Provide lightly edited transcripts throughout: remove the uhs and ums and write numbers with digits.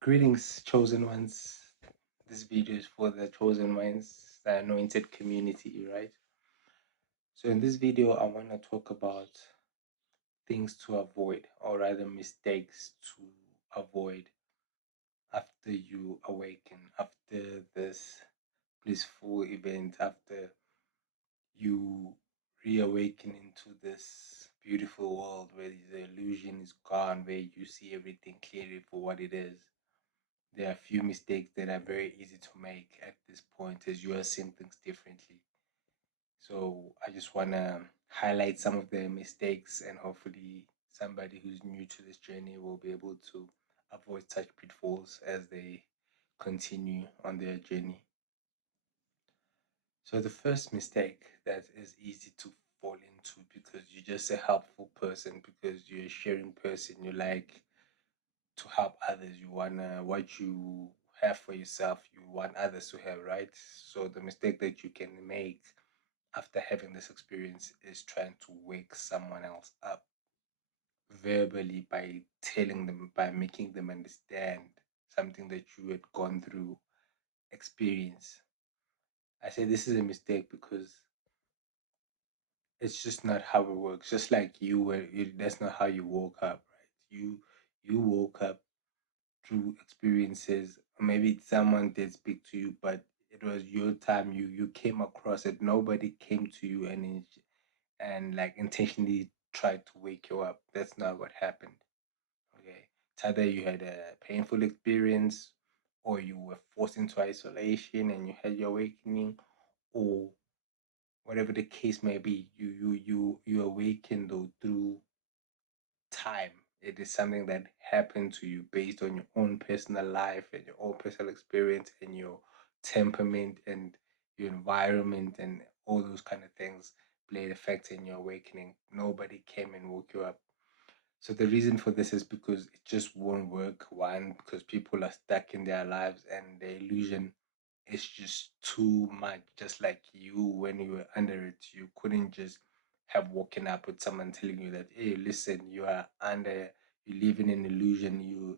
Greetings, chosen ones. This video is for the chosen ones, the anointed community, right? So, in this video, I want to talk about things to avoid, or rather, mistakes to avoid after you awaken, after this blissful event, after you reawaken into this beautiful world where the illusion is gone, where you see everything clearly for what it is. There are a few mistakes that are very easy to make at this point as you are seeing things differently. So I just want to highlight some of the mistakes, and hopefully somebody who's new to this journey will be able to avoid such pitfalls as they continue on their journey. So the first mistake that is easy to fall into because you're just a helpful person, because you're a sharing person, you like to help others, you wanna what you have for yourself, you want others to have, right? So the mistake that you can make after having this experience is trying to wake someone else up verbally by telling them, by making them understand something that you had gone through, experience. I say this is a mistake because it's just not how it works. Just like that's not how you woke up, right? You woke up through experiences. Maybe someone did speak to you, but it was your time. You came across it. Nobody came to you and like intentionally tried to wake you up. That's not what happened. Okay, it's either you had a painful experience, or you were forced into isolation and you had your awakening, or whatever the case may be. You awakened though through time. It is something that happened to you based on your own personal life and your own personal experience and your temperament and your environment and all those kind of things played effect in your awakening. Nobody came and woke you up. So the reason for this is because it just won't work. One, because people are stuck in their lives and the illusion is just too much. Just like you, when you were under it, you couldn't just have woken up with someone telling you that, hey, listen, you are under, you live in an illusion.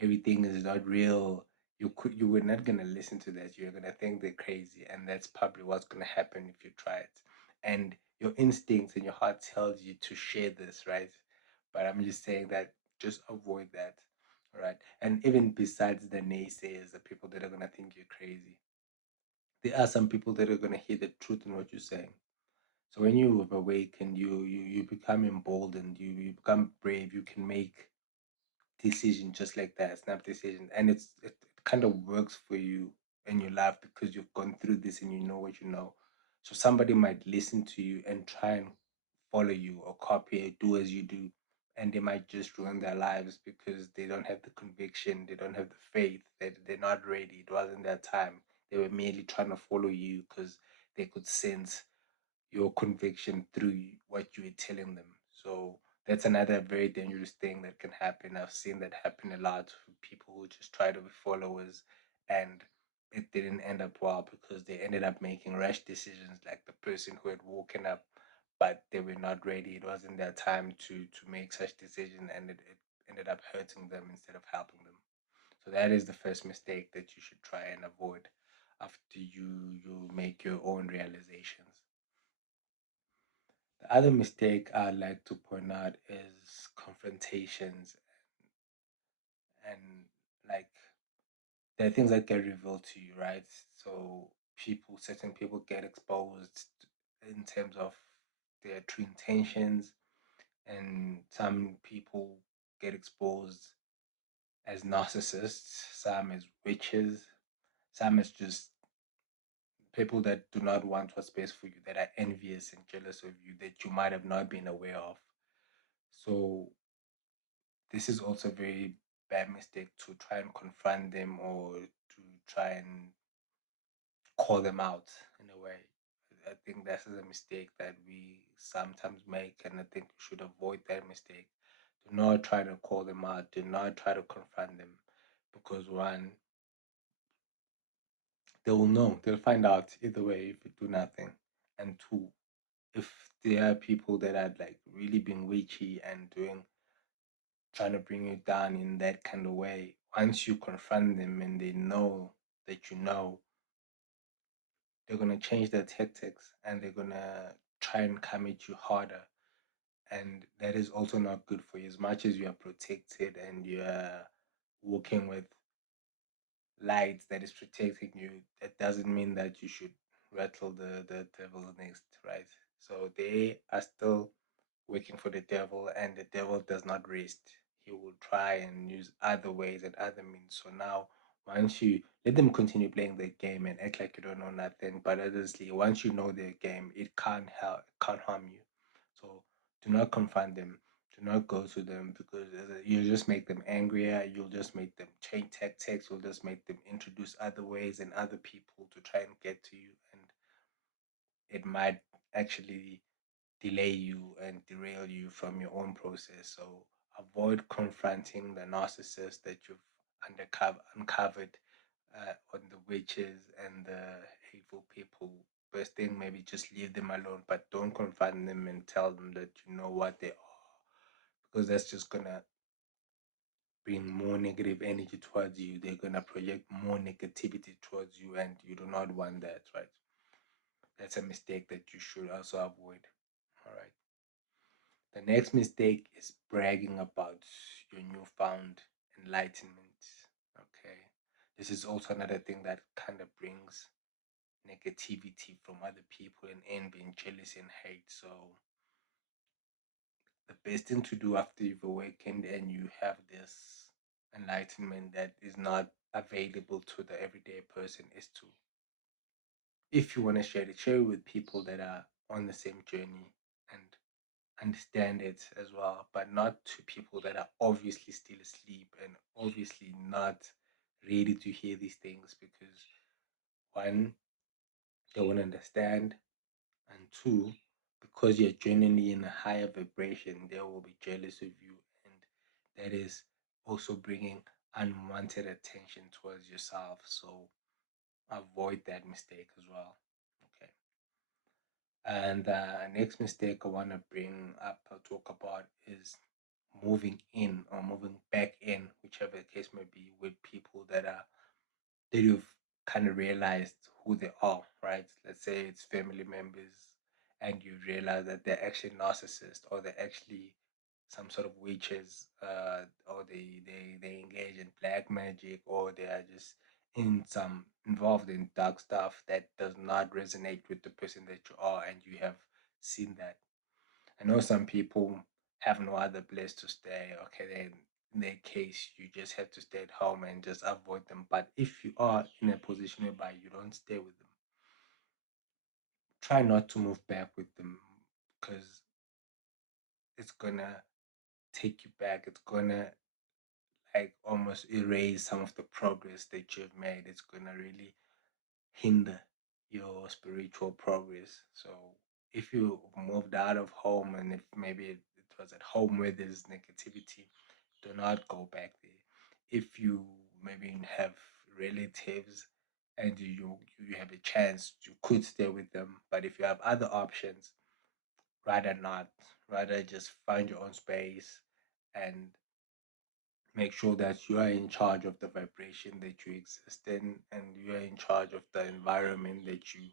Everything is not real. You were not gonna listen to that. You're gonna think they're crazy, and that's probably what's gonna happen if you try it. And your instincts and your heart tells you to share this, right? But I'm just saying that just avoid that, right? And even besides the naysayers, the people that are gonna think you're crazy, there are some people that are gonna hear the truth in what you're saying. So when you have awakened, you become emboldened, you become brave, you can make decisions just like that, snap decisions, and it kind of works for you in your life because you've gone through this and you know what you know. So somebody might listen to you and try and follow you or copy it, do as you do, and they might just ruin their lives because they don't have the conviction, they don't have the faith, that they're not ready. It wasn't their time. They were merely trying to follow you because they could sense your conviction through what you were telling them. So that's another very dangerous thing that can happen. I've seen that happen a lot with people who just try to be followers, and it didn't end up well because they ended up making rash decisions, like the person who had woken up but they were not ready. It wasn't their time to make such decision, and it ended up hurting them instead of helping them. So that is the first mistake that you should try and avoid after you make your own realizations. The other mistake I'd like to point out is confrontations, and like there are things that get revealed to you, right? So certain people get exposed in terms of their true intentions, and some people get exposed as narcissists, some as witches, some as just people that do not want what's best for you, that are envious and jealous of you, that you might have not been aware of. So this is also a very bad mistake, to try and confront them or to try and call them out in a way. I think this is a mistake that we sometimes make, and I think we should avoid that mistake. Do not try to call them out, do not try to confront them, because one, they will know, they'll find out either way if you do nothing. And two, if there are people that are like really being witchy and doing trying to bring you down in that kind of way. Once you confront them and they know that you know, they're gonna change their tactics and they're gonna try and come at you harder. And that is also not good for you. As much as you are protected and you are working with light that is protecting you, that doesn't mean that you should rattle the devil next, right? So they are still working for the devil, and the devil does not rest. He will try and use other ways and other means. So now, once you let them continue playing the game and act like you don't know nothing, but honestly, once you know their game, it can't help, it can't harm you. So do not confront them. Do not go to them because you'll just make them angrier. You'll just make them change tactics. You'll just make them introduce other ways and other people to try and get to you, and it might actually delay you and derail you from your own process. So avoid confronting the narcissist that you've uncovered on the witches and the hateful people. Best thing, maybe just leave them alone, but don't confront them and tell them that you know what they are, because that's just gonna bring more negative energy towards you. They're gonna project more negativity towards you, and you do not want that, right? That's a mistake that you should also avoid. All right. The next mistake is bragging about your newfound enlightenment. Okay. This is also another thing that kind of brings negativity from other people and envy and jealousy and hate. So, the best thing to do after you've awakened and you have this enlightenment that is not available to the everyday person is to, if you want to share it with people that are on the same journey and understand it as well, but not to people that are obviously still asleep and obviously not ready to hear these things because one, they won't understand, and two, because you're genuinely in a higher vibration, they will be jealous of you, and that is also bringing unwanted attention towards yourself. So avoid that mistake as well. Okay. And next mistake I want to bring up or talk about is moving in or moving back in, whichever the case may be, with people that you've kind of realized who they are, right? Let's say it's family members, and you realize that they're actually narcissists or they're actually some sort of witches, or they engage in black magic, or they are just involved in dark stuff that does not resonate with the person that you are, and you have seen that. I know some people have no other place to stay. Okay, then in their case, you just have to stay at home and just avoid them. But if you are in a position whereby you don't stay with them, try not to move back with them because it's gonna take you back. It's gonna like almost erase some of the progress that you've made. It's gonna really hinder your spiritual progress. So if you moved out of home and if maybe it was at home where there's negativity, do not go back there. If you maybe have relatives and you have a chance, you could stay with them. But if you have other options, rather not. Rather just find your own space and make sure that you are in charge of the vibration that you exist in, and you are in charge of the environment that you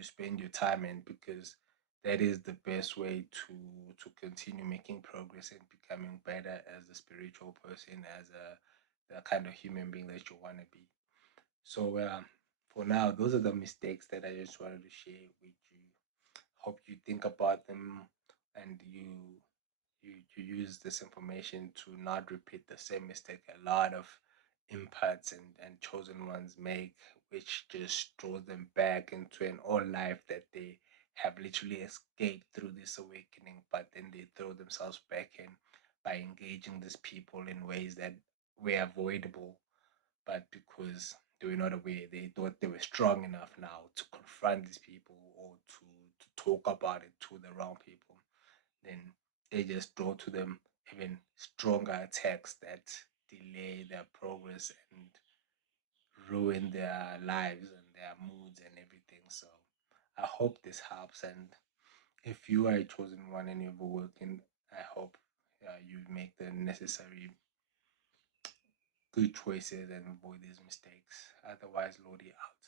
spend your time in, because that is the best way to continue making progress and becoming better as a spiritual person, as the kind of human being that you want to be. So for now, those are the mistakes that I just wanted to share with you. Hope you think about them and you use this information to not repeat the same mistake a lot of imparts and chosen ones make, which just draws them back into an old life that they have literally escaped through this awakening, but then they throw themselves back in by engaging these people in ways that were avoidable, but because they were not aware, they thought they were strong enough now to confront these people or to talk about it to the wrong people, then they just draw to them even stronger attacks that delay their progress and ruin their lives and their moods and everything. So I hope this helps. And if you are a chosen one and you're working, I hope you make the necessary good choices and avoid these mistakes. Otherwise, Lodi out.